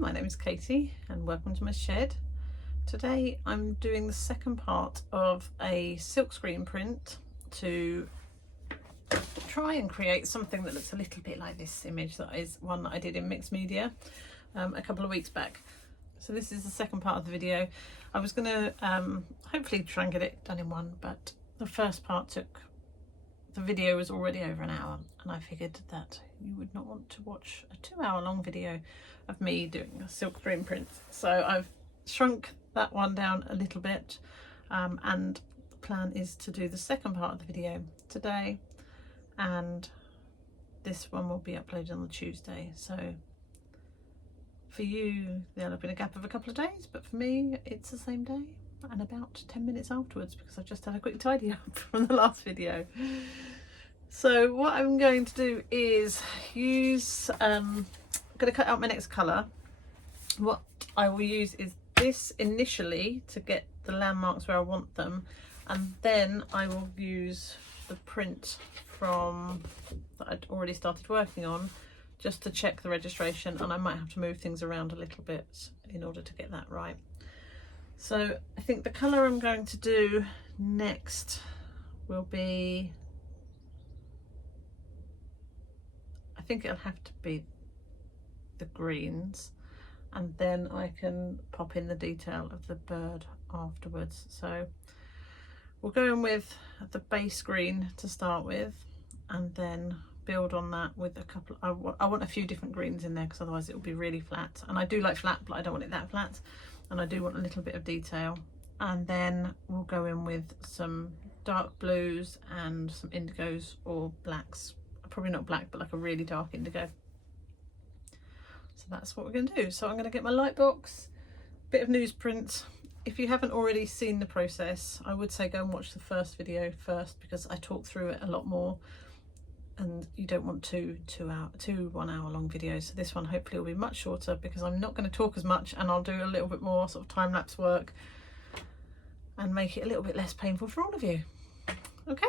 my name is Katie and welcome to my shed. Today I'm doing the second part of a silkscreen print to try and create something that looks a little bit like this image that is one that I did in mixed media a couple of weeks back. So this is the second part of the video. I was going to hopefully try and get it done in one, but the first part the video was already over an hour and I figured that you would not want to watch a 2-hour long video of me doing a silkscreen print. So I've shrunk that one down a little bit and the plan is to do the second part of the video today, and this one will be uploaded on the Tuesday. So for you there'll have been a gap of a couple of days, but for me it's the same day and about 10 minutes afterwards because I've just had a quick tidy up from the last video. So what I'm going to do is I'm going to cut out my next colour. What I will use is this initially to get the landmarks where I want them, and then I will use the print that I'd already started working on just to check the registration, and I might have to move things around a little bit in order to get that right. So I think the colour I'm going to do next will be, I think it'll have to be the greens, and then I can pop in the detail of the bird afterwards. So we'll go in with the base green to start with and then build on that with a couple. I want a few different greens in there because otherwise it will be really flat, and I do like flat but I don't want it that flat, and I do want a little bit of detail. And then we'll go in with some dark blues and some indigos or blacks, probably not black but like a really dark indigo. So that's what we're going to do. So I'm going to get my light box, bit of newsprint. If you haven't already seen the process, I would say go and watch the first video first because I talk through it a lot more, and you don't want two 1 hour long videos. So this one hopefully will be much shorter because I'm not going to talk as much, and I'll do a little bit more sort of time-lapse work and make it a little bit less painful for all of you. Okay.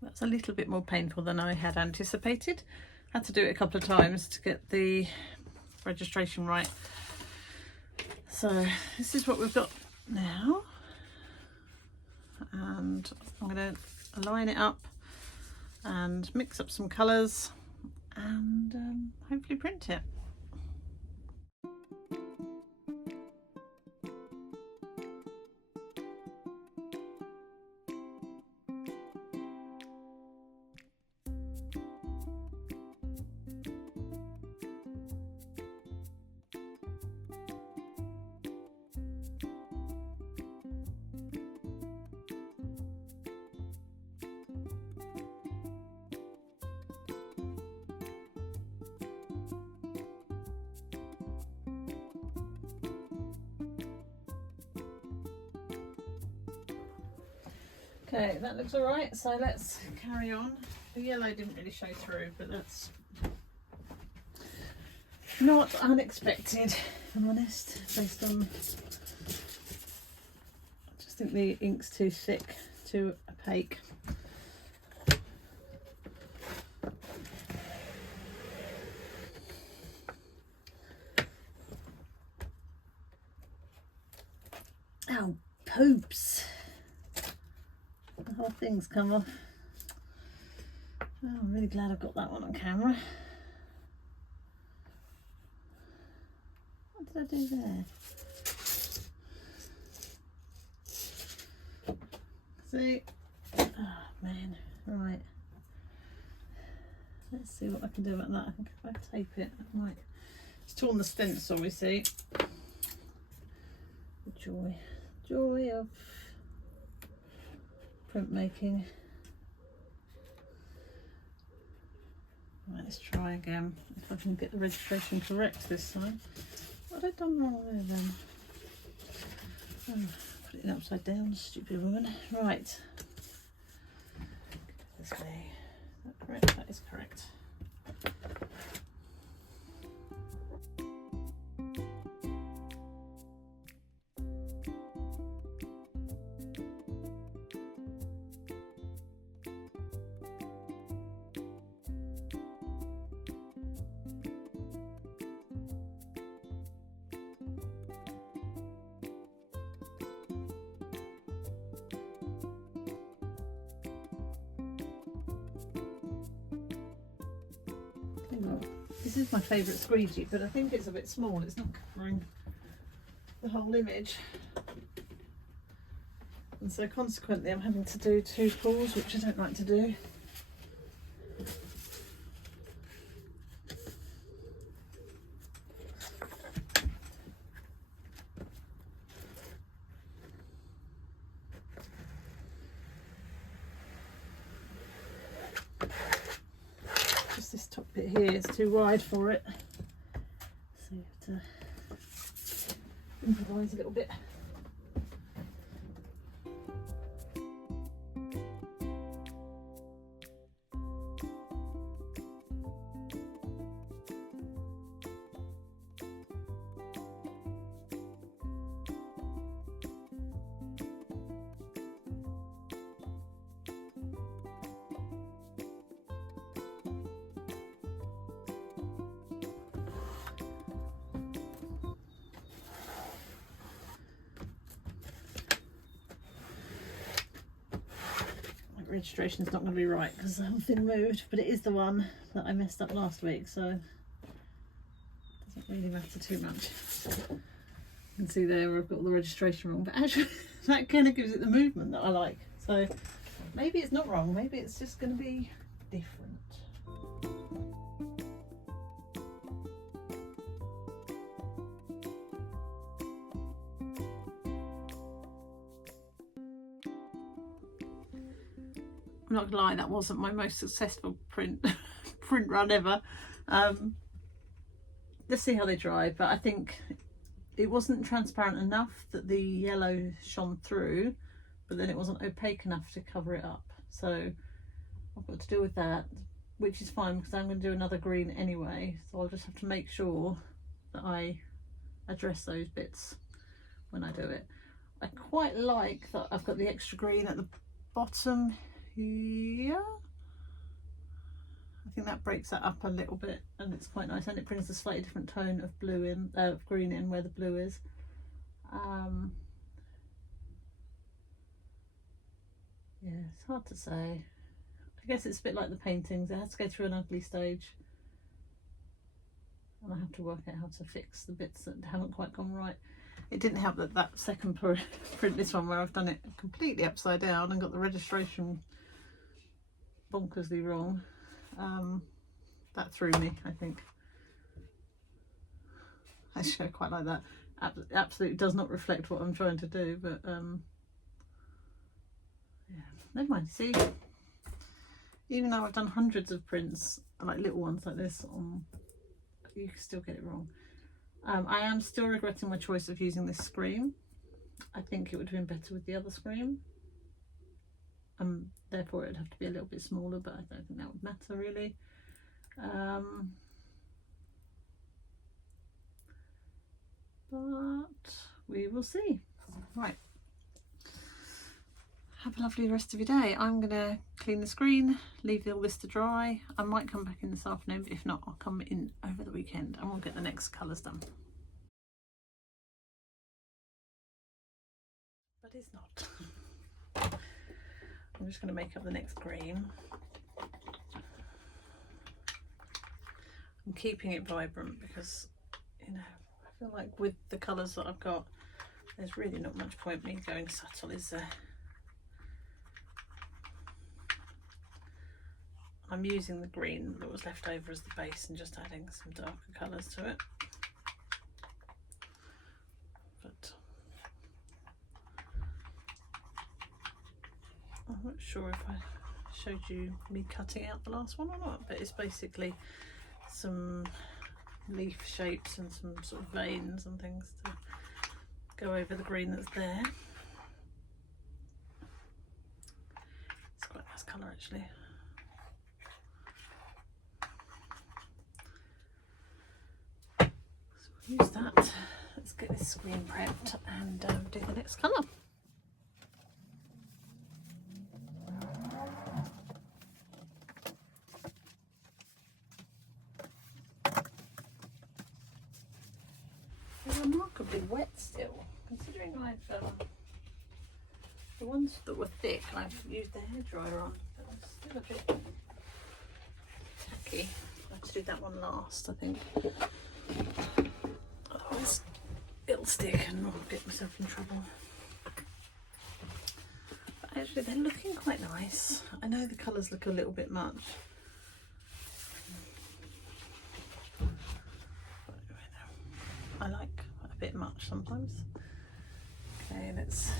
That's a little bit more painful than I had anticipated. Had to do it a couple of times to get the registration right. So this is what we've got now, and I'm going to line it up and mix up some colours and hopefully print it. Okay, that looks all right, so let's carry on. The yellow didn't really show through, but that's not unexpected, if I'm honest, based on, I just think the ink's too thick, too opaque. Oh, poops. The whole thing's come off. Oh, I'm really glad I've got that one on camera. What did I do there? See? Oh man, right. Let's see what I can do about that. I think if I tape it, I might. It's torn the stencil, we see. The joy of printmaking. Right, let's try again, if I can get the registration correct this time. What have I done wrong there then? Oh, put it upside down, stupid woman. Right. This way. correct? That is correct. This is my favourite squeegee, but I think it's a bit small. It's not covering the whole image. And so consequently I'm having to do 2 pulls, which I don't like to do. Just this top bit here is too wide for it. So you have to improvise a little bit. Registration's not going to be right because the whole thing moved, but it is the one that I messed up last week, so it doesn't really matter too much. You can see there where I've got all the registration wrong, but actually that kind of gives it the movement that I like, so maybe it's not wrong, maybe it's just going to be different. I'm not gonna lie, that wasn't my most successful print run ever. Let's see how they dry, but I think it wasn't transparent enough that the yellow shone through, but then it wasn't opaque enough to cover it up. So I've got to deal with that, which is fine because I'm going to do another green anyway. So I'll just have to make sure that I address those bits when I do it. I quite like that I've got the extra green at the bottom. Yeah, I think that breaks that up a little bit and it's quite nice, and it brings a slightly different tone of blue in, green in where the blue is. Yeah, it's hard to say. I guess it's a bit like the paintings, it has to go through an ugly stage and I have to work out how to fix the bits that haven't quite gone right. It didn't help that that second print, this one where I've done it completely upside down and got the registration bonkersly wrong, that threw me, I think. Actually, I quite like that. Absolutely does not reflect what I'm trying to do, but yeah, never mind. See, even though I've done hundreds of prints, like little ones like this, you can still get it wrong. I am still regretting my choice of using this screen. I think it would have been better with the other screen. Therefore it'd have to be a little bit smaller, but I don't think that would matter really. But we will see. Right. Have a lovely rest of your day. I'm going to clean the screen, leave all this to dry. I might come back in this afternoon, but if not, I'll come in over the weekend and we'll get the next colours done. But it's not. I'm just going to make up the next green. I'm keeping it vibrant because, you know, I feel like with the colours that I've got, there's really not much point me going subtle, is there? I'm using the green that was left over as the base and just adding some darker colours to it. But I'm not sure if I showed you me cutting out the last one or not, but it's basically some leaf shapes and some sort of veins and things to go over the green that's there. It's quite a nice colour actually. use that. Let's get this screen prepped and do the next colour. They're remarkably wet still, considering I've the ones that were thick I've used the hairdryer on, but it's still a bit tacky. I have to do that one last, I think. Otherwise it'll stick and I'll get myself in trouble. But actually they're looking quite nice. I know the colours look a little bit much. I like a bit much sometimes. Okay, that's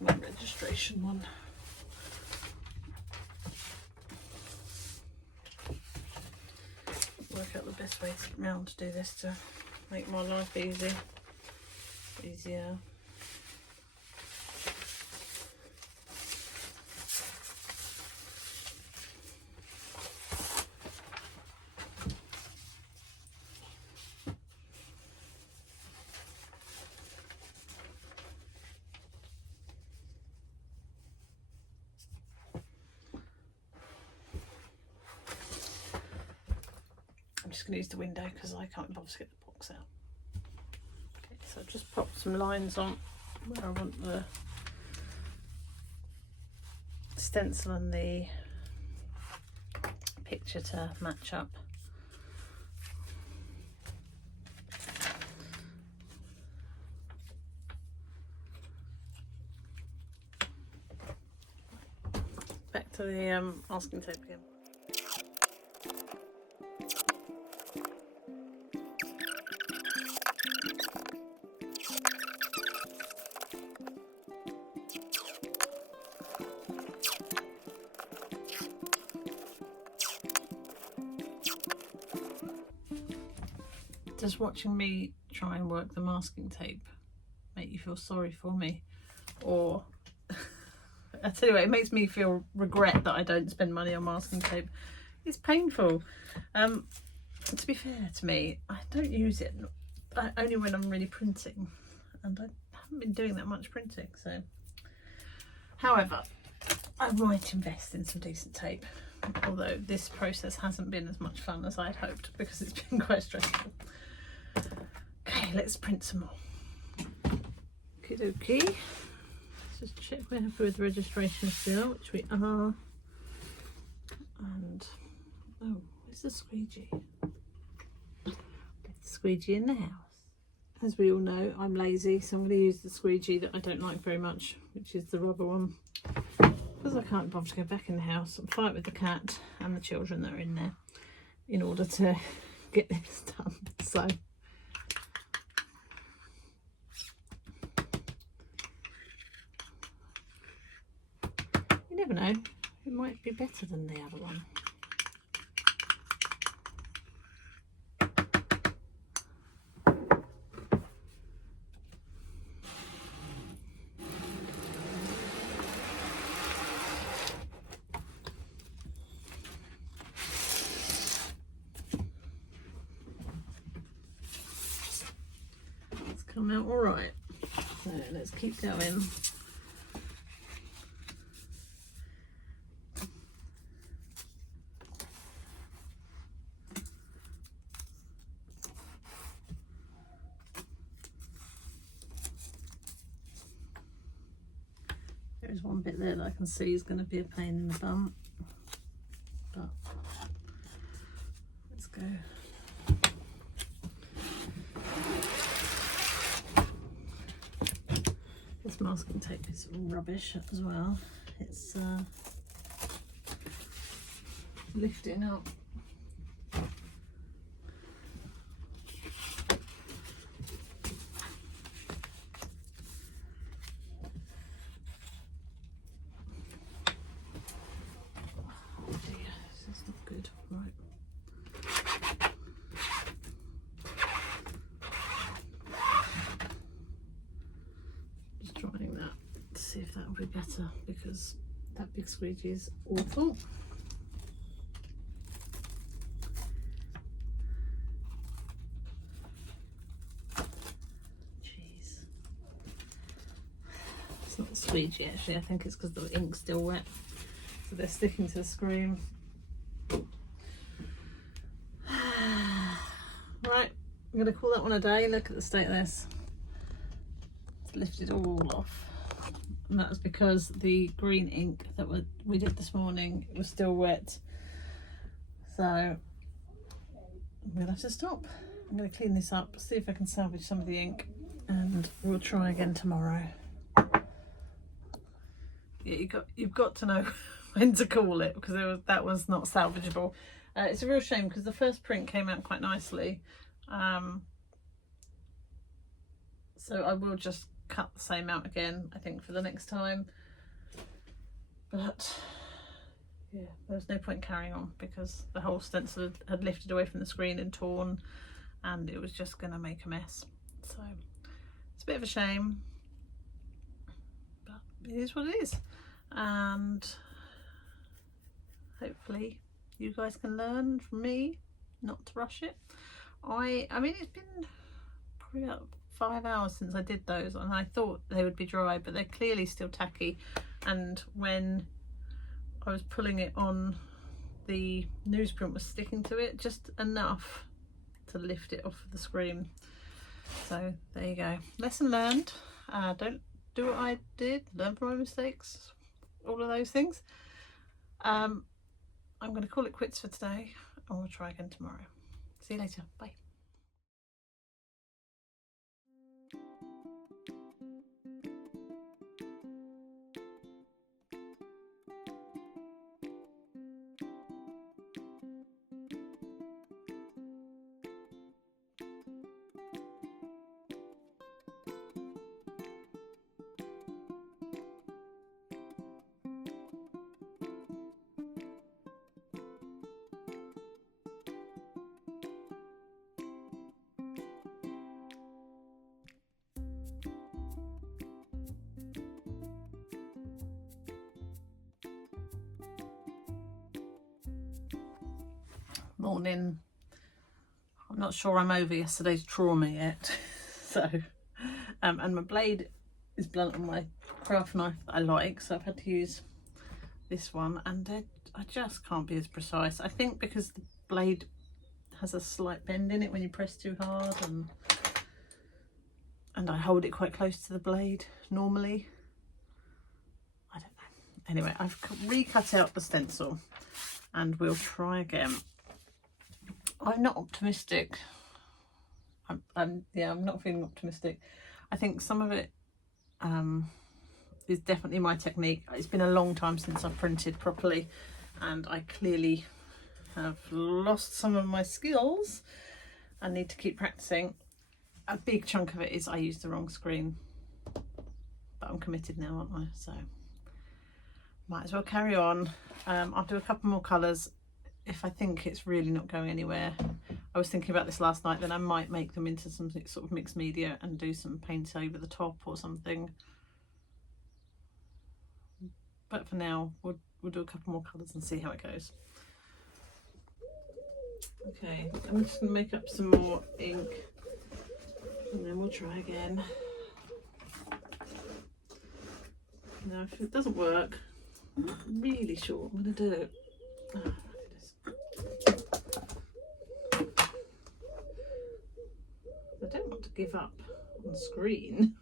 my registration one. Work out the best way round to do this to make my life easier. I'm just going to use the window because I can't bother to get the box out. Okay, so I've just popped some lines on where I want the stencil and the picture to match up. Back to the masking tape again. Does watching me try and work the masking tape make you feel sorry for me? Or I tell you what, it makes me feel regret that I don't spend money on masking tape. It's painful. To be fair to me, I don't use it only when I'm really printing, and I haven't been doing that much printing. So, however, I might invest in some decent tape, although this process hasn't been as much fun as I'd hoped because it's been quite stressful. Okay, let's print some more. Okie dokie. Let's just check we're happy with the registration still, which we are. And oh, where's the squeegee? Get the squeegee in the house. As we all know, I'm lazy, so I'm going to use the squeegee that I don't like very much, which is the rubber one, because I can't bother to go back in the house and fight with the cat and the children that are in there in order to get this done. So you never know, it might be better than the other one. It's come out all right. So let's keep going. There's one bit there that I can see is going to be a pain in the bum, but let's go. This masking tape is rubbish as well. It's lifting up. Trying that to see if that will be better, because that big squeegee is awful. squeegee actually. I think it's because the ink's still wet, so they're sticking to the screen. Right, I'm going to call that one a day. Look at the state of this. It's lifted all off. And that was because the green ink that we did this morning was still wet. So we'll have to stop. I'm going to clean this up, see if I can salvage some of the ink, and we'll try again tomorrow. Yeah, you've got to know when to call it, because that was not salvageable. It's a real shame because the first print came out quite nicely. So I will just cut the same out again, I think, for the next time. But yeah, there was no point carrying on because the whole stencil had lifted away from the screen and torn, and it was just going to make a mess. So it's a bit of a shame, but it is what it is. And hopefully you guys can learn from me not to rush it. I mean, it's been probably about 5 hours since I did those, and I thought they would be dry, but they're clearly still tacky. And when I was pulling it on, the newsprint was sticking to it just enough to lift it off the screen. So there you go, lesson learned. Don't do what I did, learn from my mistakes, all of those things. I'm going to call it quits for today, and we'll try again tomorrow. See you later, bye. Morning. I'm not sure I'm over yesterday's trauma yet. So and my blade is blunt on my craft knife that I like, so I've had to use this one, and I just can't be as precise. I think because the blade has a slight bend in it when you press too hard, and I hold it quite close to the blade normally. I don't know. Anyway, I've recut out the stencil and we'll try again. I'm not optimistic. I'm not feeling optimistic. I think some of it is definitely my technique. It's been a long time since I've printed properly, and I clearly have lost some of my skills. I need to keep practicing. A big chunk of it is I used the wrong screen, but I'm committed now, aren't I? So might as well carry on. I'll do a couple more colours. If I think it's really not going anywhere, I was thinking about this last night, then I might make them into some sort of mixed media and do some paint over the top or something. But for now, we'll do a couple more colours and see how it goes. Okay, I'm just going to make up some more ink and then we'll try again. Now, if it doesn't work, I'm not really sure what I'm going to do. Oh, I don't want to give up on screen.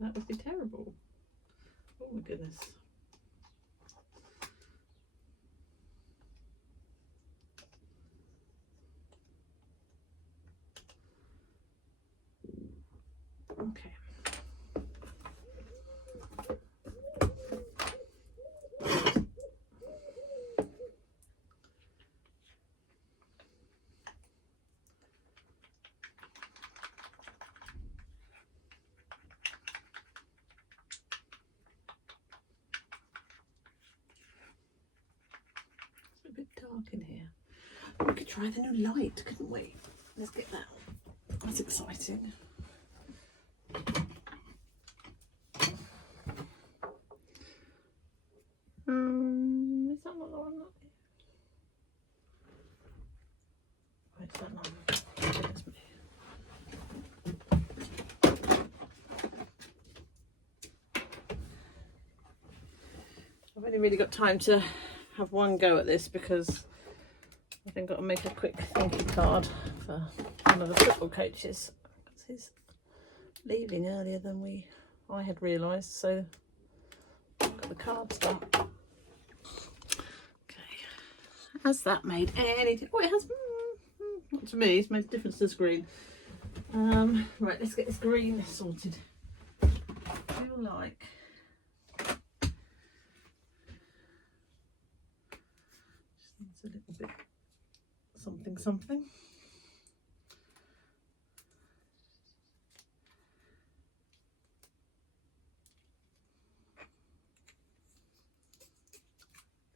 That would be terrible. Oh my goodness. Okay. It's a bit dark in here. We could try the new light, couldn't we? Let's get that. That's exciting. Is that not the one? Wait, is that one? That's me. only really got time to have one go at this because I've then got to make a quick thank you card for one of the football coaches. He's leaving earlier than I had realised, so I've got the cards done. Okay, has that made any? Oh, it has. Not to me. It's made a difference to the screen. Right, let's get this green sorted. I feel like just needs a little bit something.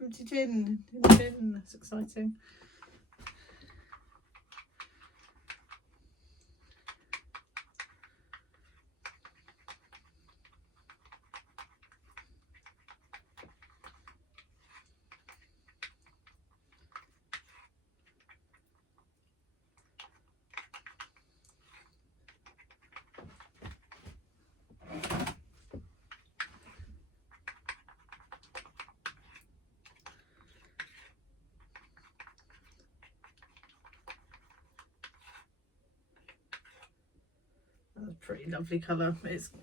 Empty tin, that's exciting. A pretty lovely colour.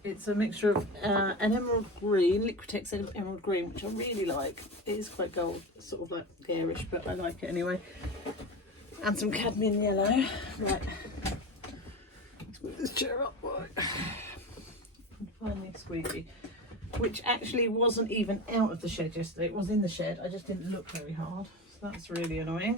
It's a mixture of an emerald green, Liquitex emerald green, which I really like. It is quite gold, sort of like garish, but I like it anyway. And some cadmium yellow. Right, let's put this chair up. Right. Finally squeaky, which actually wasn't even out of the shed yesterday. It was in the shed. I just didn't look very hard, so that's really annoying.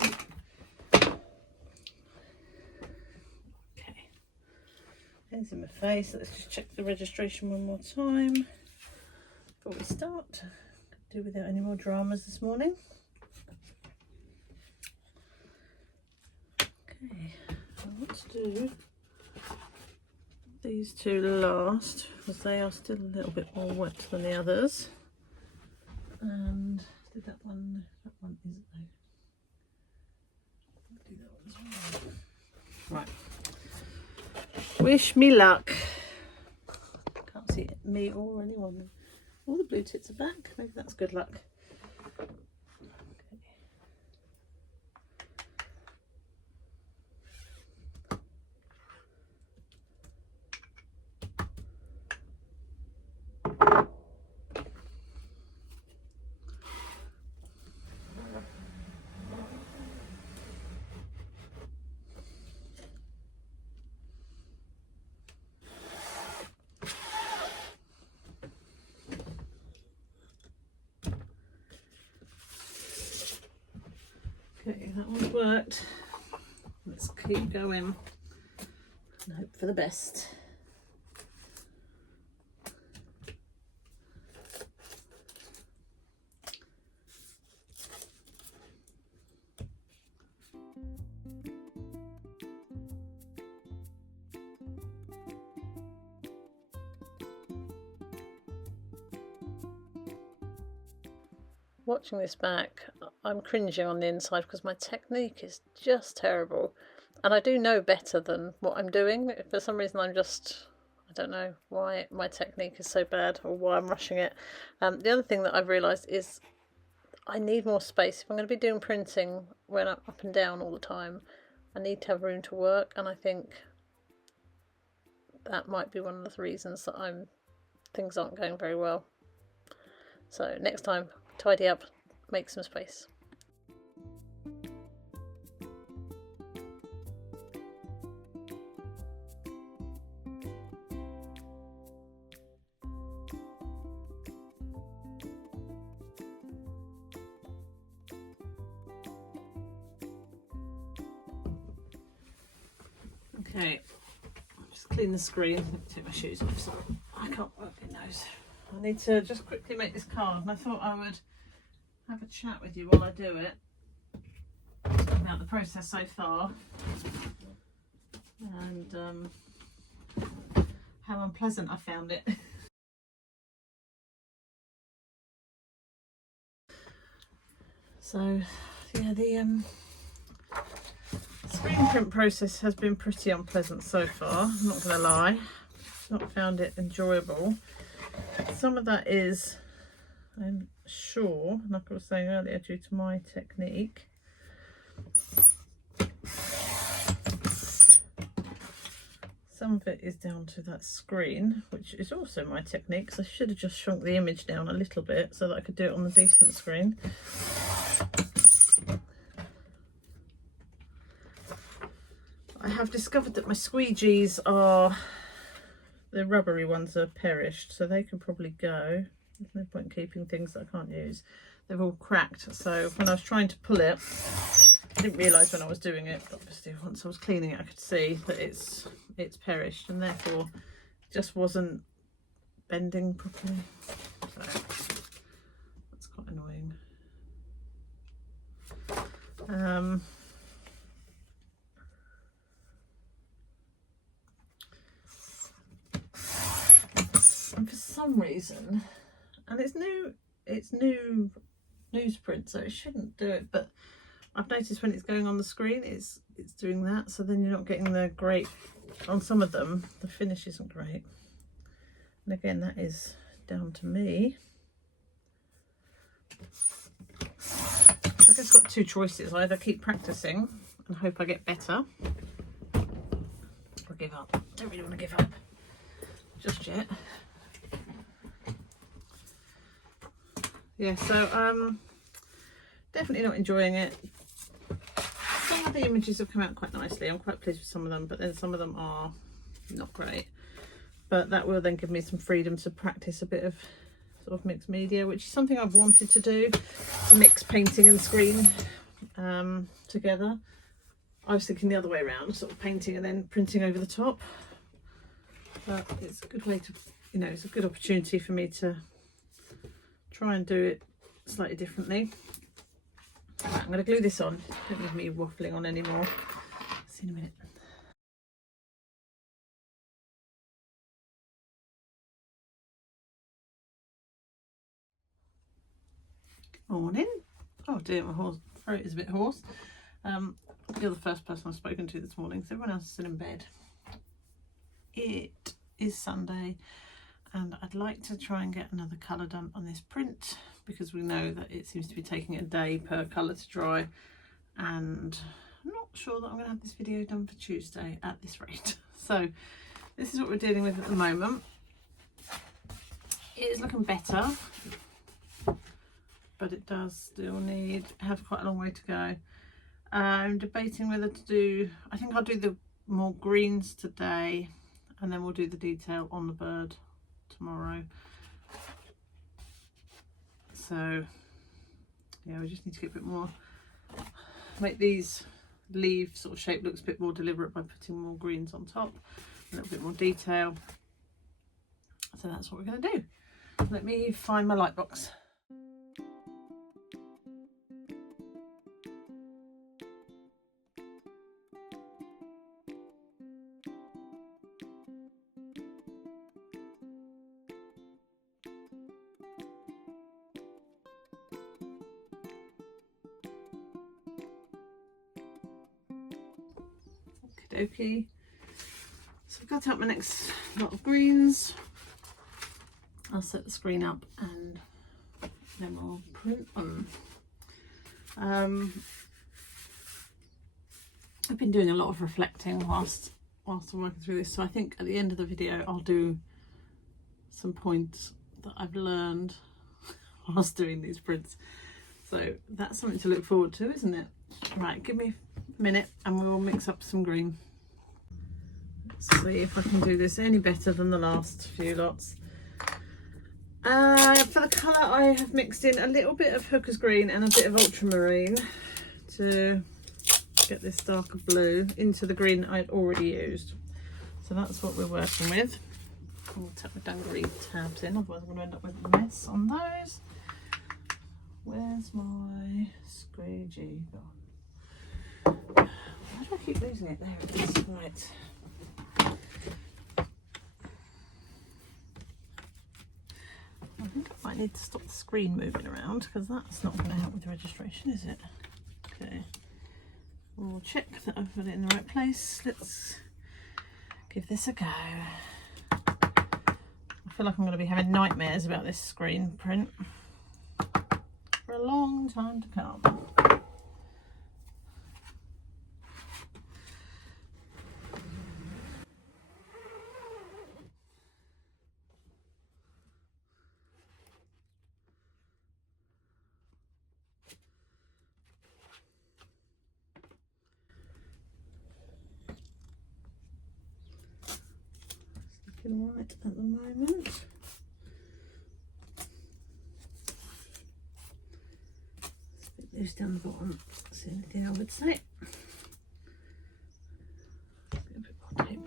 Hands in my face. Let's just check the registration one more time before we start. Could do without any more dramas this morning. Okay, I want to do these two last because they are still a little bit more wet than the others. And did that one isn't though. I'll do that one as well. Right. Wish me luck. Can't see me or anyone. All the blue tits are back. Maybe that's good luck. Okay, that one's worked. Let's keep going and hope for the best. Watching this back, I'm cringing on the inside because my technique is just terrible, and I do know better than what I'm doing. For some reason I don't know why my technique is so bad or why I'm rushing it. The other thing that I've realised is I need more space. If I'm going to be doing printing when I'm up and down all the time, I need to have room to work, and I think that might be one of the reasons that things aren't going very well. So next time, tidy up, make some space. Okay, just clean the screen. Take my shoes off so I can't work my nose. I need to just quickly make this card, and I thought I would have a chat with you while I do it about the process so far and how unpleasant I found it. So yeah, the screen print process has been pretty unpleasant so far, I'm not going to lie. Not found it enjoyable. Some of that is I'm sure, like I was saying earlier, due to my technique, some of it is down to that screen, which is also my technique, because I should have just shrunk the image down a little bit so that I could do it on the decent screen. I have discovered that my squeegees are, the rubbery ones are perished, so they can probably go. There's no point in keeping things that I can't use. They've all cracked, so when I was trying to pull it, I didn't realise when I was doing it, but obviously once I was cleaning it I could see that it's perished, and therefore it just wasn't bending properly. So that's quite annoying. And for some reason, and it's new newsprint, so it shouldn't do it, but I've noticed when it's going on the screen it's doing that, so then you're not getting the great, on some of them the finish isn't great. And again, that is down to me. So I guess I've got two choices: I either keep practicing and hope I get better, or give up. I don't really want to give up just yet. Yeah, so definitely not enjoying it. Some of the images have come out quite nicely. I'm quite pleased with some of them, but then some of them are not great. But that will then give me some freedom to practice a bit of sort of mixed media, which is something I've wanted to do, to mix painting and screen together. I was thinking the other way around, sort of painting and then printing over the top. But it's a good way to, you know, it's a good opportunity for me to try and do it slightly differently. Right, I'm going to glue this on. Don't need me waffling on anymore. See you in a minute. Good morning. Oh dear, my throat is a bit hoarse. You're the first person I've spoken to this morning, so everyone else is still in bed. It is Sunday, and I'd like to try and get another colour done on this print, because we know that it seems to be taking a day per colour to dry, and I'm not sure that I'm going to have this video done for Tuesday at this rate. So this is what we're dealing with at the moment. It is looking better, but it does still have quite a long way to go. I'm debating whether to do, I think I'll do the more greens today, and then we'll do the detail on the bird tomorrow. So yeah, we just need to get a bit more, make these leaf sort of shape looks a bit more deliberate by putting more greens on top, a little bit more detail. So that's what we're going to do. Let me find my light box. Okay, so I've got out my next lot of greens. I'll set the screen up and then we'll print on. I've been doing a lot of reflecting whilst I'm working through this, so I think at the end of the video I'll do some points that I've learned whilst doing these prints. So that's something to look forward to, isn't it? Right, give me a minute and we'll mix up some green. Let's see if I can do this any better than the last few lots. For the colour, I have mixed in a little bit of hooker's green and a bit of ultramarine to get this darker blue into the green I'd already used. So that's what we're working with. I'll tuck the dungaree tabs in, otherwise I'm going to end up with a mess on those. Where's my squeegee gone? Why do I keep losing it? There it is. Right. I think I might need to stop the screen moving around, because that's not going to help with the registration, is it? Okay. We'll check that I've got it in the right place. Let's give this a go. I feel like I'm going to be having nightmares about this screen print. for a long time to come. It's looking right at the moment. Loose down the bottom, that's the only thing I would say. Let's get a bit more tape.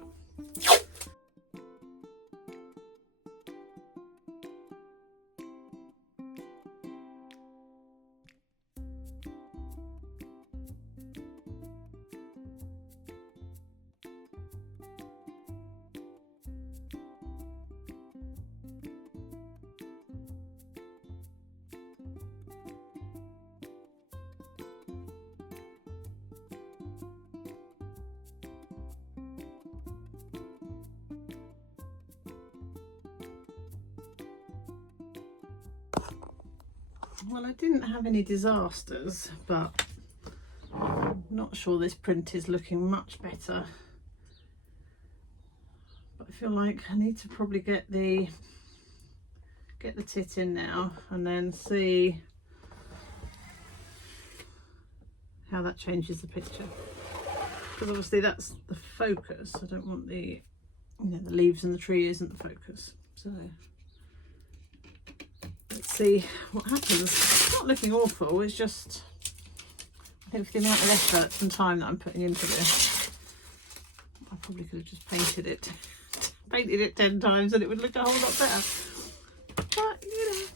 Well, I didn't have any disasters, but I'm not sure this print is looking much better. But I feel like I need to probably get the tit in now and then see how that changes the picture. Because obviously that's the focus. I don't want the, you know, the leaves and the tree isn't the focus. So let's see what happens. It's not looking awful, it's just, I think for the amount of effort and time that I'm putting into this, I probably could have just painted it 10 times and it would look a whole lot better. But, you know,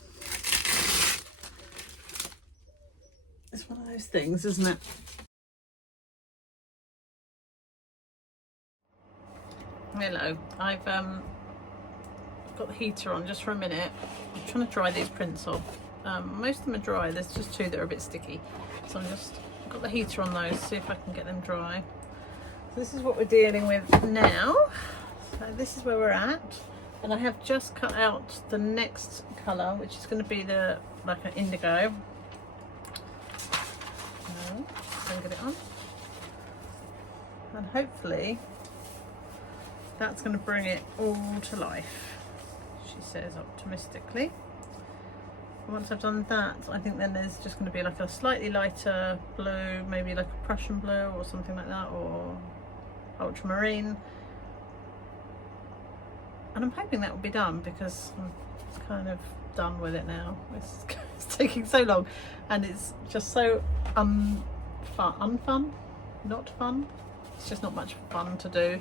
it's one of those things, isn't it? Hello, I've got the heater on just for a minute. I'm trying to dry these prints off. Most of them are dry, there's just two that are a bit sticky. So I've got the heater on those, see if I can get them dry. So this is what we're dealing with now. So this is where we're at. And I have just cut out the next colour, which is going to be like an indigo. Then get it on. And hopefully that's going to bring it all to life, she says optimistically. Once I've done that, I think then there's just going to be like a slightly lighter blue, maybe like a Prussian blue or something like that, or ultramarine. And I'm hoping that will be done because I'm kind of done with it now. It's taking so long and it's just so unfun, not fun. It's just not much fun to do.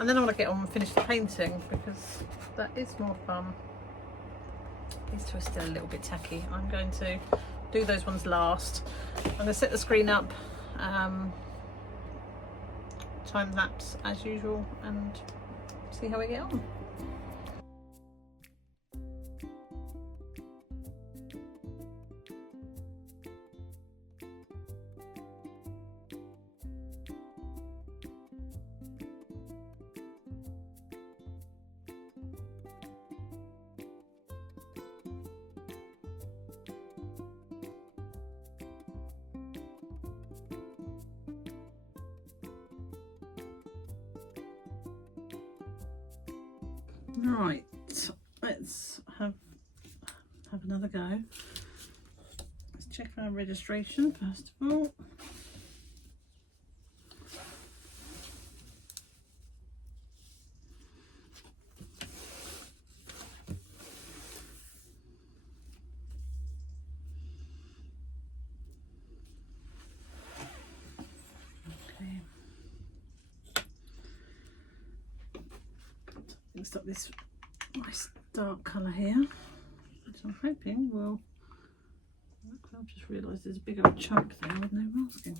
And then I want to get on and finish the painting because that is more fun. These two are still a little bit tacky. I'm going to do those ones last. I'm going to set the screen up, time lapse as usual, and see how we get on. Right, let's have another go. Let's check our registration first of all. Okay. Let's start this nice dark colour here, which I'm hoping will look. I've just realised there's a big old chunk there with no masking.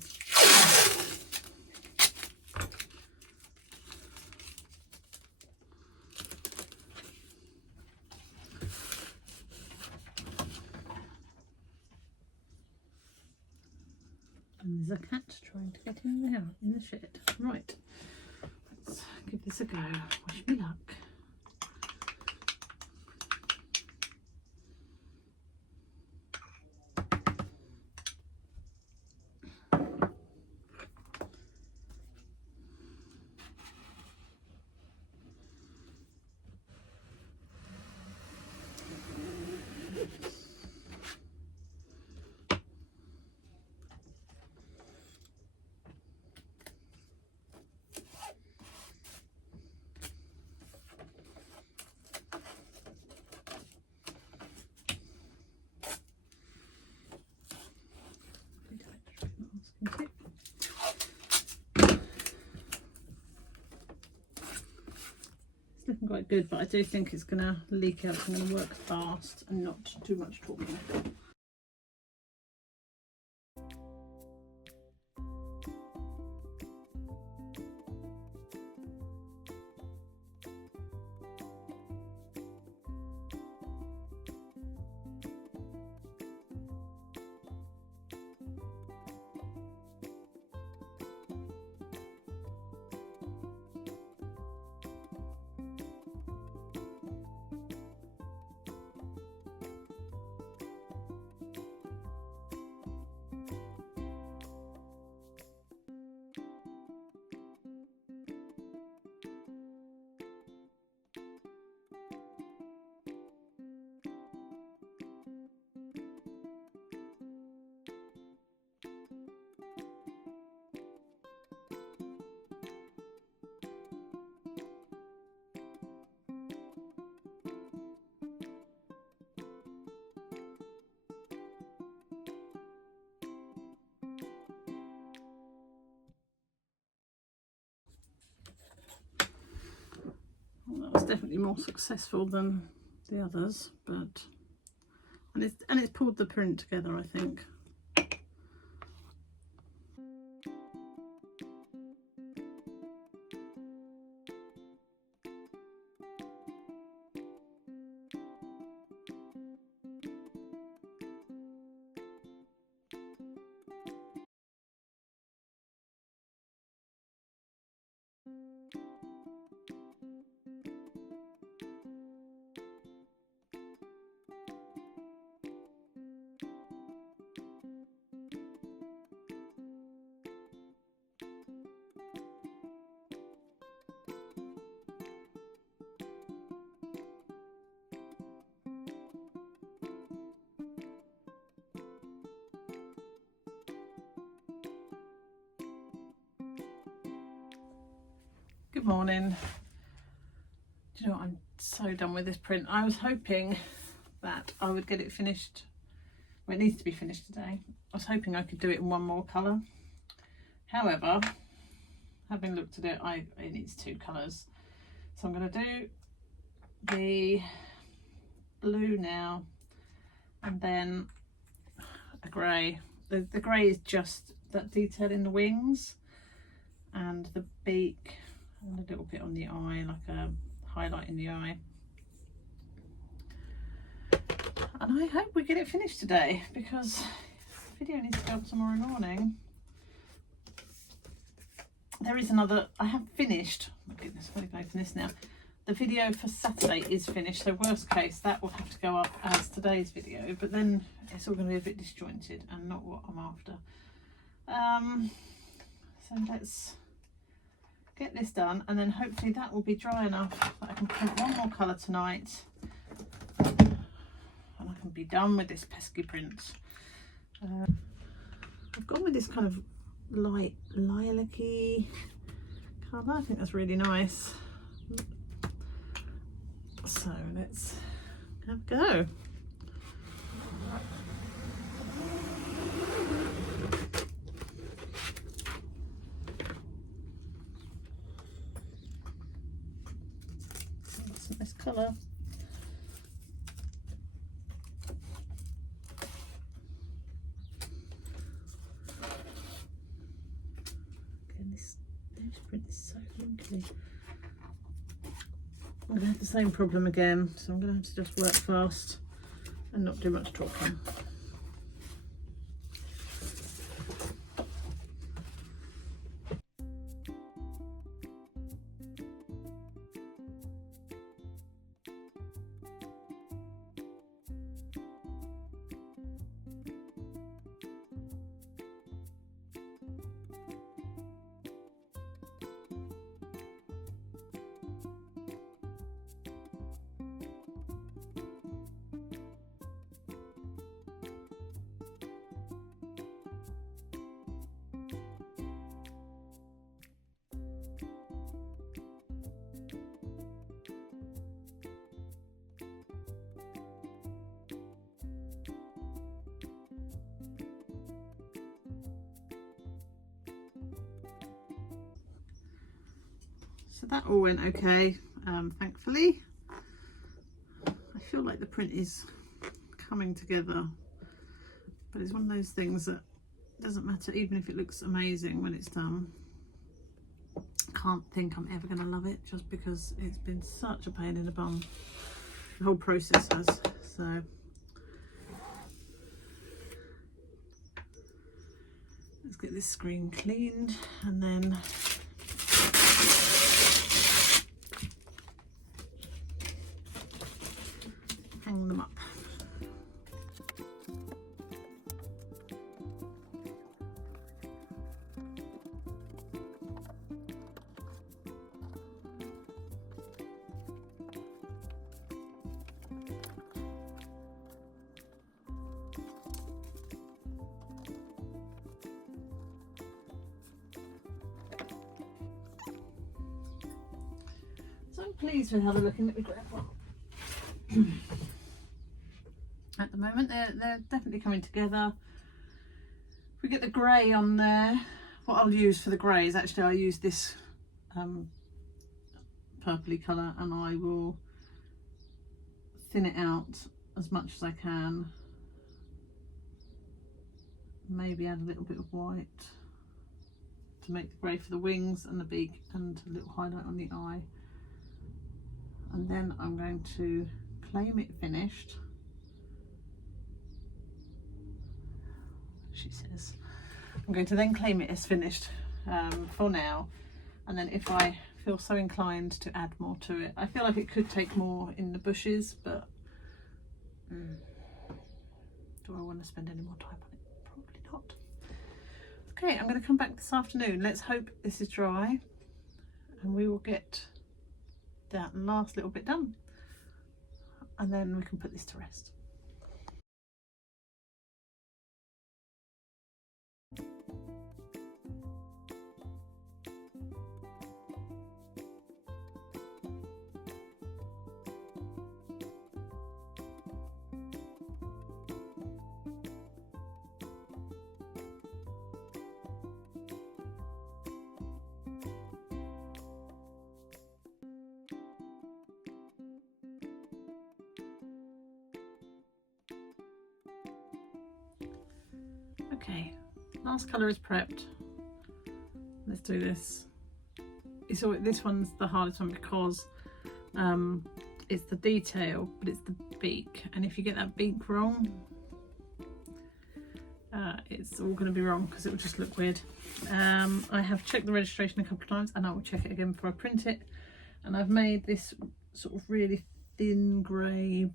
And there's a cat trying to get in there in the shed. Right, let's give this a go. Wish me luck. It's looking quite good, but I do think it's going to leak out. So I'm going to work fast and not too much talking. Well, that was definitely more successful than the others, but and it's pulled the print together, I think. Good morning. Do you know what? I'm so done with this print. I was hoping that I would get it finished. Well, it needs to be finished today. I was hoping I could do it in one more colour. However, having looked at it, it needs 2 colours. So I'm going to do the blue now and then a grey. The grey is just that detail in the wings and the beak and a little bit on the eye, like a highlight in the eye. And I hope we get it finished today because the video needs to go up tomorrow morning. There is another, I have finished, oh my goodness, I'm going to open this now. The video for Saturday is finished, so worst case that will have to go up as today's video, but then it's all going to be a bit disjointed and not what I'm after. So let's get this done and then hopefully that will be dry enough that I can print one more colour tonight and I can be done with this pesky print. I've gone with this kind of light lilac-y colour. I think that's really nice. So let's have a go. That's a nice colour. Again, this print is so wrinkly. I'm going to have the same problem again, so I'm going to have to just work fast and not do much talking. So that all went okay. thankfully. I feel like the print is coming together, but it's one of those things that doesn't matter, even if it looks amazing when it's done. Can't think I'm ever going to love it, just because it's been such a pain in the bum. The whole process has. So let's get this screen cleaned and then hang them up. So I'm pleased with how they're looking. Let me grab one. At the moment they're definitely coming together. If we get the grey on there, what I'll use for the grey is actually I'll use this purpley colour, and I will thin it out as much as I can. Maybe add a little bit of white to make the grey for the wings and the beak, and a little highlight on the eye. And then I'm going to claim it finished. She says I'm going to then claim it as finished for now, and then if I feel so inclined to add more to it, I feel like it could take more in the bushes, but do I want to spend any more time on it? Probably not. Okay, I'm going to come back this afternoon. Let's hope this is dry and we will get that last little bit done, and then we can put this to rest. Okay, last colour is prepped. Let's do this. So this one's the hardest one because it's the detail, but it's the beak, and if you get that beak wrong, it's all going to be wrong because it will just look weird. I have checked the registration a couple of times, and I will check it again before I print it. And I've made this sort of really thin grey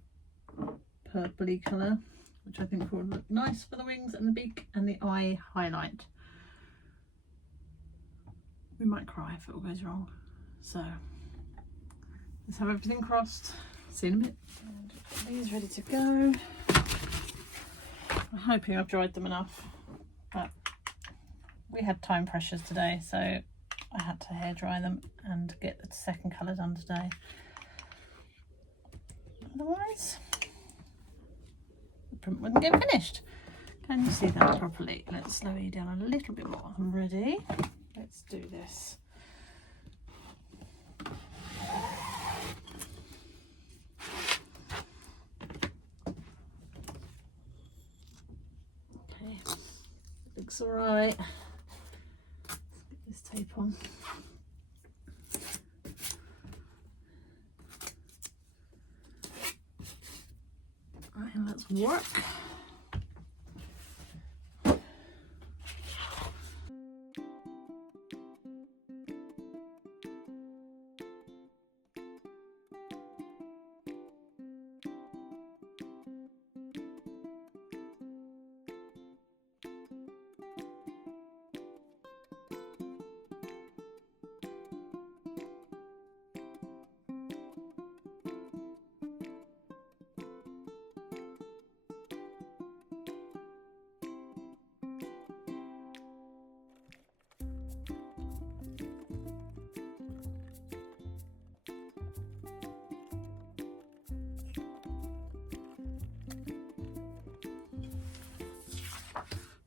purpley colour, which I think will look nice for the wings and the beak and the eye highlight. We might cry if it all goes wrong. So let's have everything crossed. See you in a bit. And these ready to go. I'm hoping I've dried them enough, but we had time pressures today, so I had to hair dry them and get the second colour done today. Otherwise the print wouldn't get finished. Can you see that properly? Let's slow you down a little bit more. I'm ready. Let's do this. Okay, looks all right. Let's get this tape on. Right, let's work.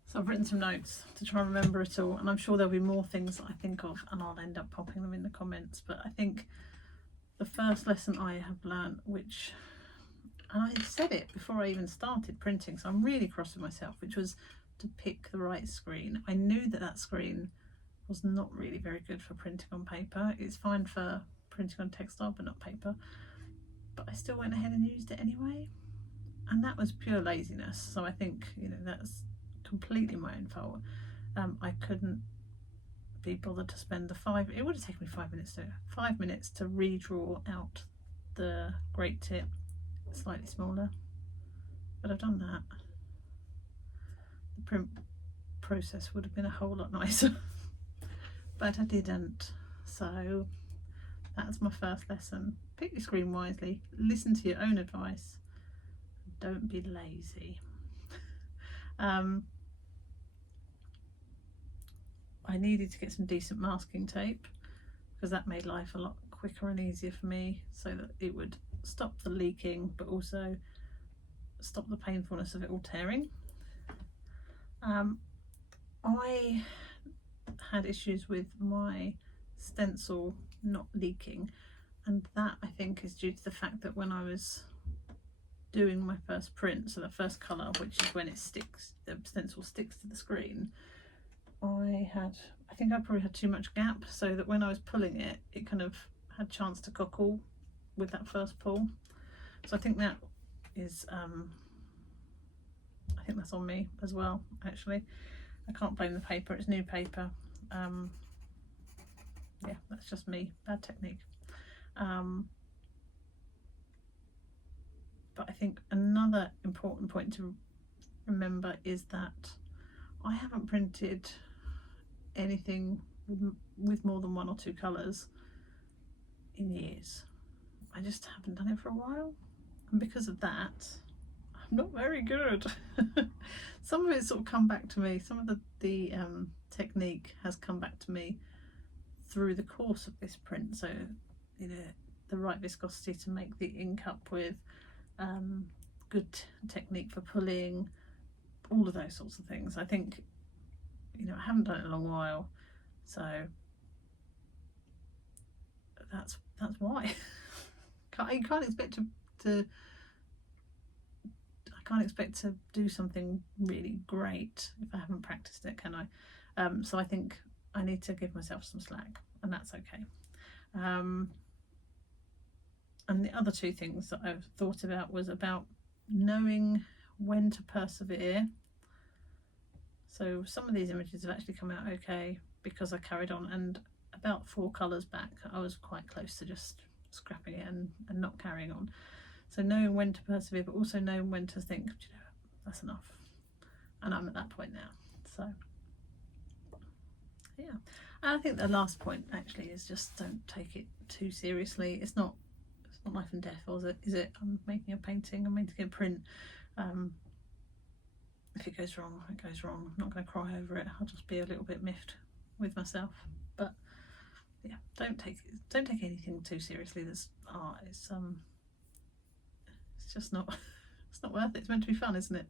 So I've written some notes to try and remember it all, and I'm sure there'll be more things that I think of and I'll end up popping them in the comments, but I think the first lesson I have learned, which, and I said it before I even started printing, so I'm really cross with myself, which was to pick the right screen. I knew that that screen was not really very good for printing on paper. It's fine for printing on textile but not paper, but I still went ahead and used it anyway, and that was pure laziness. So I think, you know, that's completely my own fault. I couldn't be bothered to spend it would have taken me 5 minutes to redraw out the great tip slightly smaller, but I've done that. The print process would have been a whole lot nicer but I didn't. So that's my first lesson. Pick your screen wisely, listen to your own advice, don't be lazy. I needed to get some decent masking tape because that made life a lot quicker and easier for me, so that it would stop the leaking but also stop the painfulness of it all tearing. I had issues with my stencil not leaking, and that I think is due to the fact that when I was doing my first print, so the first colour, which is when it sticks, the stencil sticks to the screen, I think I probably had too much gap, so that when I was pulling it, it kind of had chance to cockle with that first pull. So I think that is I think that's on me as well, actually. I can't blame the paper, it's new paper. Yeah, that's just me, bad technique. But I think another important point to remember is that I haven't printed anything with more than 1 or 2 colours in years. I just haven't done it for a while, and because of that I'm not very good. Some of it's sort of come back to me, some of the technique has come back to me through the course of this print. So, you know, the right viscosity to make the ink up with, good technique for pulling, all of those sorts of things. I think, you know, I haven't done it in a long while, so that's why. You can't expect to I can't expect to do something really great if I haven't practiced it, can I? So I think I need to give myself some slack, and that's okay. And the other 2 things that I've thought about was about knowing when to persevere. So some of these images have actually come out okay because I carried on, and about 4 colours back I was quite close to just scrapping it and not carrying on. So knowing when to persevere, but also knowing when to think, you know, that's enough. And I'm at that point now. So yeah, and I think the last point actually is just don't take it too seriously. It's not life and death, or is it? I'm making a painting, I'm making a print. If it goes wrong, it goes wrong. I'm not going to cry over it. I'll just be a little bit miffed with myself. But yeah, don't take anything too seriously. That's art. It's just not it's not worth it. It's meant to be fun, isn't it?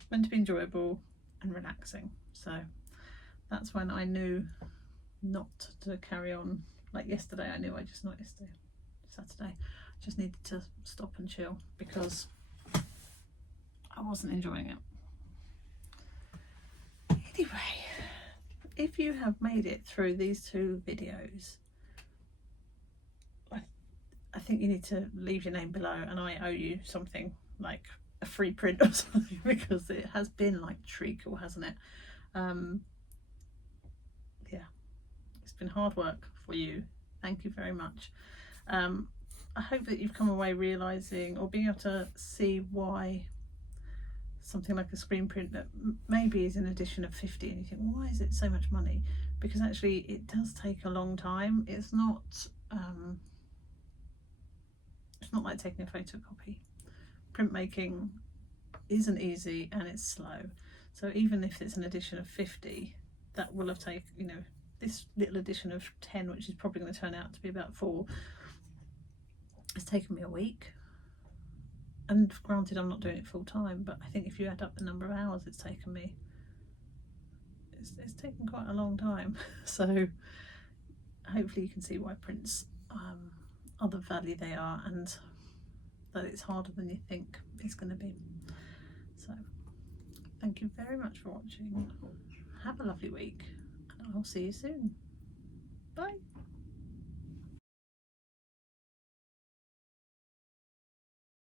It's meant to be enjoyable and relaxing. So that's when I knew not to carry on. Like yesterday, I knew Saturday, I just needed to stop and chill because I wasn't enjoying it. Anyway, if you have made it through these 2 videos, I think you need to leave your name below, and I owe you something, like a free print or something, because it has been like treacle, hasn't it? Yeah, it's been hard work for you. Thank you very much. I hope that you've come away realising or being able to see why something like a screen print that maybe is an edition of 50 and you think, well, why is it so much money? Because actually it does take a long time. It's not like taking a photocopy. Printmaking isn't easy and it's slow. So even if it's an edition of 50, that will have taken, you know, this little edition of 10, which is probably going to turn out to be about 4, it's taken me a week. And granted, I'm not doing it full time, but I think if you add up the number of hours it's taken me, it's taken quite a long time. So hopefully you can see why prints other value they are, and that it's harder than you think it's going to be. So thank you very much for watching. Have a lovely week, and I'll see you soon. Bye.